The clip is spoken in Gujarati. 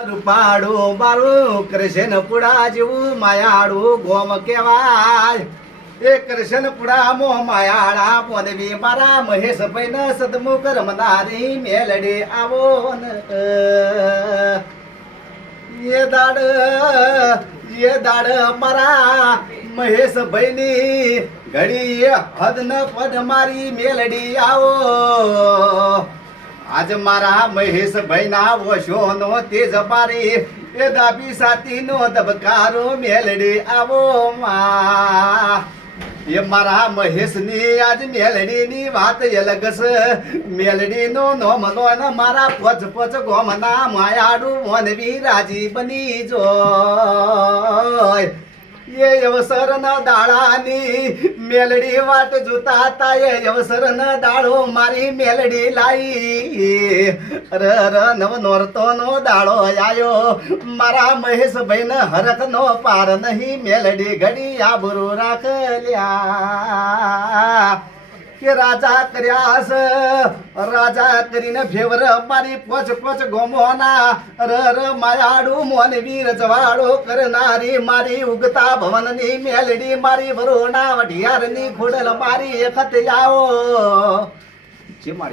રૂપાડું મારું કૃષ્ણ પુડા જેવું માયાડું ગોમ કેવાય એ કૃષ્ણ પુડા મો માયાળા પોનવી મારા મહેશભાઈ ને સદમુખ રમનારી મેલડી આવો ને એ દાડ મારા મહેશભાઈ ની ઘડી હદ ન પદ મારી મેલડી આવો આજ મારા મહેશભાઈ ના વશો નો તેજ પારી એ દાબી સાતી નો ધબકારો મેલડી આવો માં એ મારા મહેશ ની આજ મેલડી ની વાત અલગ છે મેલડી નો નોમ નો મારા પચ પચ ગોમના માયાડું મોનવી રાજી બની જોય એ અવસર ના દાડાની મેલડી વાટ જોતા હતા એ અવસર ના દાડો મારી મેલડી લાઈ ર નવ નોરતો નો દાડો આયો મારા મહેશભાઈ ને હરખ નો પાર નહીં મેલડી ઘડી આબરૂ રાખલ્યા કે રાજા કર્યા રાજા કરીને ફેવર મારી પોચ પોચ ગોમોના ર માયાડું મોનવી રજવાડો કરનારી મારી ઉગતા ભવનની મેલડી મારી વરોણા વઢિયારની ખોડલ મારી એખત આવો જે મારી